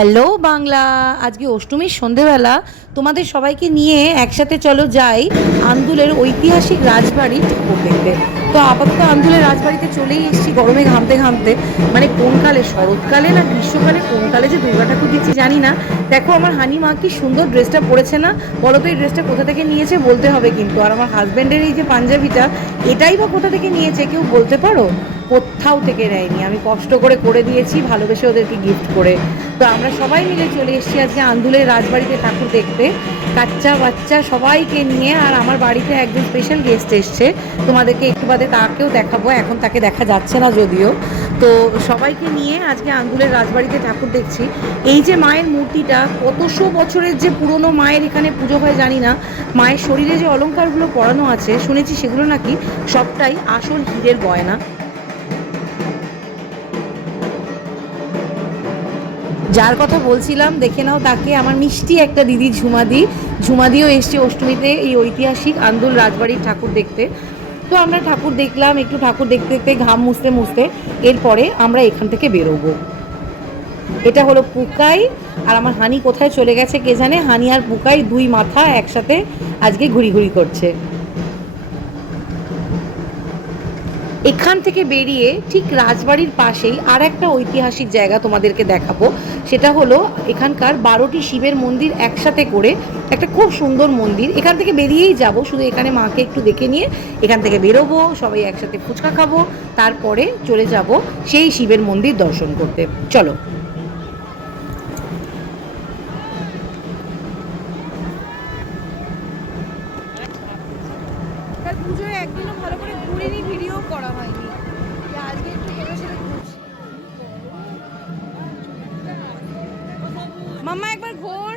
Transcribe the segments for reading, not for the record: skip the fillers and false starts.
Hello Bangla. আজকে অষ্টমীর সন্ধেবেলা তোমাদের সবাইকে নিয়ে একসাথে চলো যাই আন্দুলের ঐতিহাসিক রাজবাড়ি ঠাকুর দেখতে। তো আপাতত আন্দুলের রাজবাড়িতে চলেই এসেছি গরমে ঘামতে ঘামতে। মানে কোন কালে, শরৎকালে না গ্রীষ্মকালে, কোন কালে যে দুর্গা ঠাকুর দিচ্ছি জানি না। দেখো আমার হানিমা কি সুন্দর ড্রেসটা পরেছে না, বলো তো এই ড্রেসটা কোথা থেকে নিয়েছে বলতে হবে কিন্তু। আর আমার হাজব্যান্ডের এই যে পাঞ্জাবিটা, এটাই বা কোথা থেকে নিয়েছে কেউ বলতে পারো? কোথাও থেকে নেয়নি, আমি কষ্ট করে করে দিয়েছি, ভালোবেসে ওদেরকে গিফট করে। তো আমরা সবাই মিলে চলে এসেছি আজকে আন্দুলের রাজবাড়িতে ঠাকুর দেখতে, বাচ্চা বাচ্চা সবাইকে নিয়ে। আর আমার বাড়িতে একজন স্পেশাল গেস্ট এসছে, তোমাদেরকে একটু বাদে তাকেও দেখাবো, এখন তাকে দেখা যাচ্ছে না যদিও। তো সবাইকে নিয়ে আজকে আন্দুলের রাজবাড়িতে ঠাকুর দেখছি। এই যে মায়ের মূর্তিটা, কতশো বছরের যে পুরনো মায়ের এখানে পুজো হয় জানি না। মায়ের শরীরে যে অলংকারগুলো পরানো আছে শুনেছি সেগুলো নাকি সবটাই আসল হীরের গয়না। যার কথা বলছিলাম দেখে নাও তাকে, আমার মিষ্টি একটা দিদি ঝুমাদিও এসছে অষ্টমীতে এই ঐতিহাসিক আন্দুল রাজবাড়ির ঠাকুর দেখতে। তো আমরা ঠাকুর দেখলাম, একটু ঠাকুর দেখতে দেখতে ঘাম মুছতে মুছতে এরপরে আমরা এখান থেকে বেরোবো। এটা হলো পুকাই। আর আমার হানি কোথায় চলে গেছে কে জানে, হানি আর পুকাই দুই মাথা একসাথে আজকে ঘুরি ঘুরি করছে। এখান থেকে বেরিয়ে ঠিক রাজবাড়ির পাশেই আর একটা ঐতিহাসিক জায়গা তোমাদেরকে দেখাবো। সেটা হলো এখানকার 12টি শিবের মন্দির একসাথে করে একটা খুব সুন্দর মন্দির। এখান থেকে বেরিয়েই যাব, শুধু এখানে মাকে একটু দেখে নিয়ে এখান থেকে বেরোবো, সবাই একসাথে ফুচকা খাবো, তারপরে চলে যাব সেই শিবের মন্দির দর্শন করতে। চলো। পুজোয় একদিনও ভালো করে ঘুরিনি, ভিডিও করা হয়নি, আজকে একটু মাম্মা একবার ঘোর।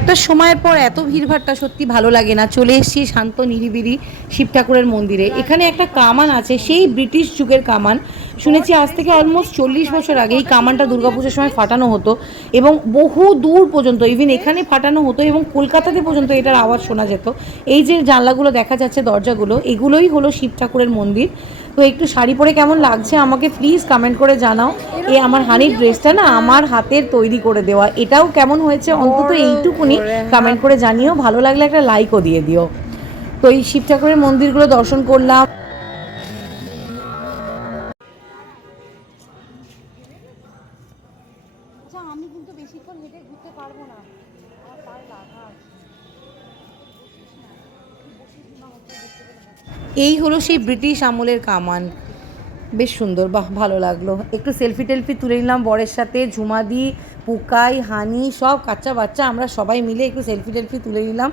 একটা সময়ের পর এত ভিড়ভাট্টা সত্যি ভালো লাগে না। চলে এসেছি শান্ত নিরিবিলি শিব ঠাকুরের মন্দিরে। এখানে একটা কামান আছে, সেই ব্রিটিশ যুগের কামান। শুনেছি আজ থেকে অলমোস্ট 40 বছর আগে এই কামানটা দুর্গাপুজোর সময় ফাটানো হতো এবং বহু দূর পর্যন্ত, ইভিন এখানে ফাটানো হতো এবং কলকাতাতে পর্যন্ত এটার আওয়াজ শোনা যেত। এই যে জানলাগুলো দেখা যাচ্ছে, দরজাগুলো, এগুলোই হলো শিব ঠাকুরের মন্দির। তো একটু শাড়ি পরে কেমন লাগছে আমাকে প্লিজ কমেন্ট করে জানাও। এই আমার হানির ড্রেসটা না আমার হাতের তৈরি করে দেওয়া, এটাও কেমন হয়েছে অন্তত এইটুকুনি কমেন্ট করে জানিও। ভালো লাগলে একটা লাইকও দিয়ে দিও। তো এই শিব ঠাকুরের মন্দিরগুলো দর্শন করলাম। আমি কিন্তু বেশিক্ষণ হেঁটে ঘুরতে পারবো না, আমার পায়ে লাগা আছে। এই হলো সেই ব্রিটিশ আমলের কামান, বেশ সুন্দর, বাহ ভালো লাগলো। একটু সেলফি টেলফি তুলে নিলাম বরের সাথে, ঝুমাদি, পুকাই, হানি, সব কাচ্চা বাচ্চা আমরা সবাই মিলে একটু সেলফি টেলফি তুলে নিলাম।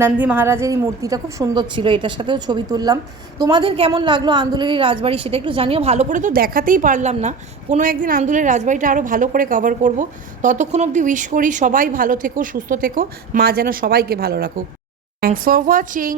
নন্দী মহারাজের এই মূর্তিটা খুব সুন্দর ছিল, এটার সাথেও ছবি তুললাম। তোমাদের কেমন লাগলো আন্দুলের এই রাজবাড়ি সেটা একটু জানিও। ভালো করে তো দেখাতেই পারলাম না, কোনো একদিন আন্দুলের রাজবাড়িটা আরও ভালো করে কভার করব। ততক্ষণ অবধি উইশ করি সবাই ভালো থেকো, সুস্থ থেকো, মা যেন সবাইকে ভালো রাখুক। Thanks for watching.